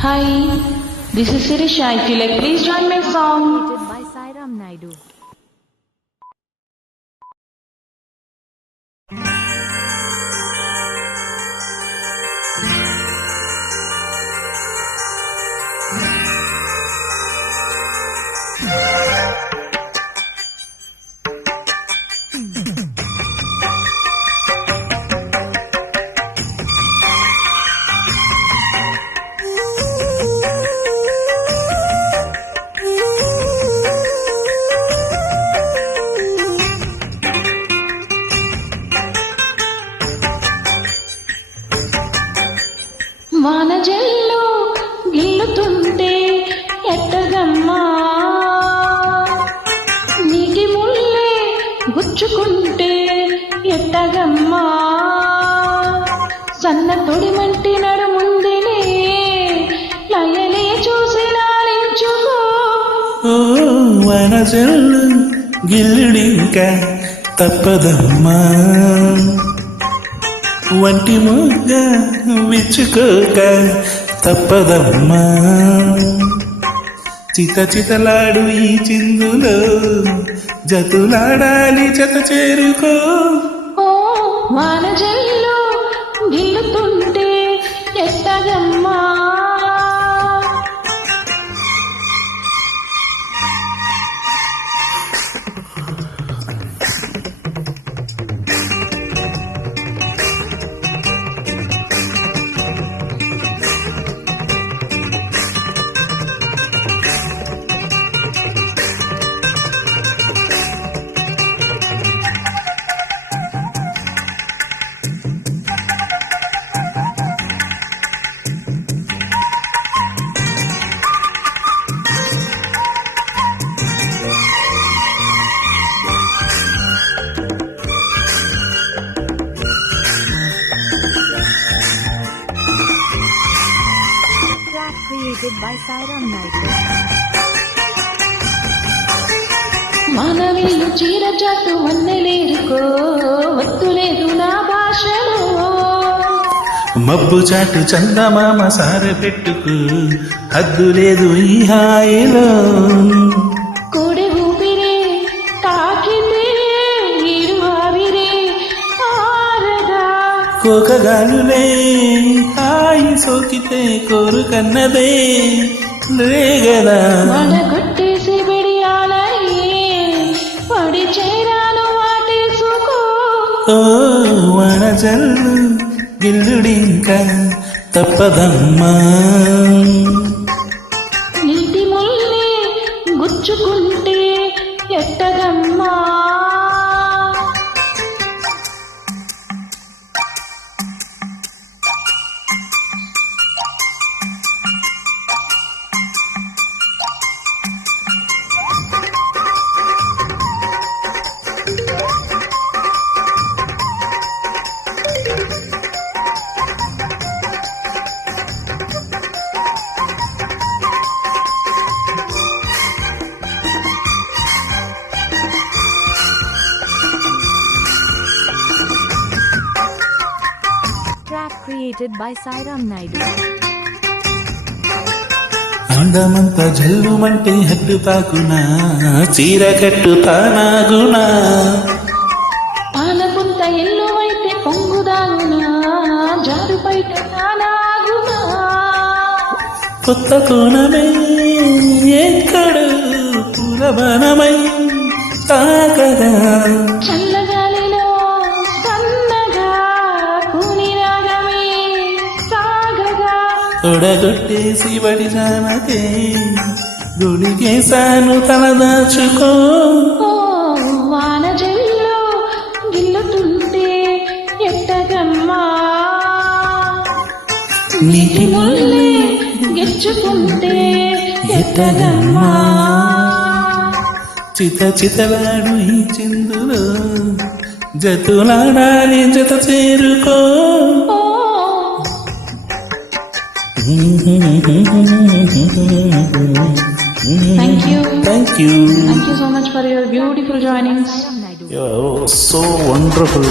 Hi, this is Sirisha. If you like, please join my song. Created by Sairam Naidu. వానజల్లు గిల్లుతుంటే ఎట్టగమ్మా, నీటి ముల్లే గుచ్చుకుంటే ఎట్టగమ్మా, సన్న తొడిమంటి నడుముందిలే లయలే చూసి లాలించుకో. వానజల్లు గిల్లుడింక తప్పదమ్మా, వంటి ముగ్గ విచ్చుకోక తప్పదమ్మా, చితలాడు ఈ చిందులో జతులాడాలి జత చేరుకో. ఓ వానజల్లు గిల్లుతుంటే ఎట్టగమ్మా. Track created by Sairam Naidu. మనవిల్లు చీర చాటు వన్నెలేరుకో, వత్తులేదు నా భాషలో. మబ్బు చాటు చందమామ సార పెట్టుకు, హద్దు లేదు ఈ హాయిలో. కోడి ఊపిరే తాకితే ఈడు ఆవిరే ఆరగా, కోకగాలులే హాయి సోకితే కోరుకన్నదే లేగదా. వడగొట్టేసి బిడియాలని పడి చేరాను వాటేసుకో. ఓ వానజల్లు గిల్లుడింక తప్పదమ్మా, నీటి ముల్లే గుచ్చుకుంటే ఎట్టగమ్మా. Track created by Sairam Naidu. అందమంతా జల్లుమంటే హద్దు తాకునా, చీర కట్టు తానాగునా. పాలపుంత ఎల్లువైతే పొంగుదాగునా, జారు బయట నానాగునా. కొత్త కోణమే ఎక్కడు పూలవనమై తాకగా, చల్లగాలిలో సన్నగా కూని రాగమే సాగగా. తొడగొట్టేసి బడి జానకే గుడికేశాను తలదాచుకో. ఓ వానజల్లు గిల్లుతుంటే ఎట్టగమ్మా, నీటి ముల్లే గిచ్చుకుంటే ఎట్టగమ్మా, చితలాడు ఈ చిందులో జతులాడాలి జత చేరుకో. ఓ Thank you. Thank you. Thank you so much for your beautiful joinings. Sairam Naidu. You're so wonderful.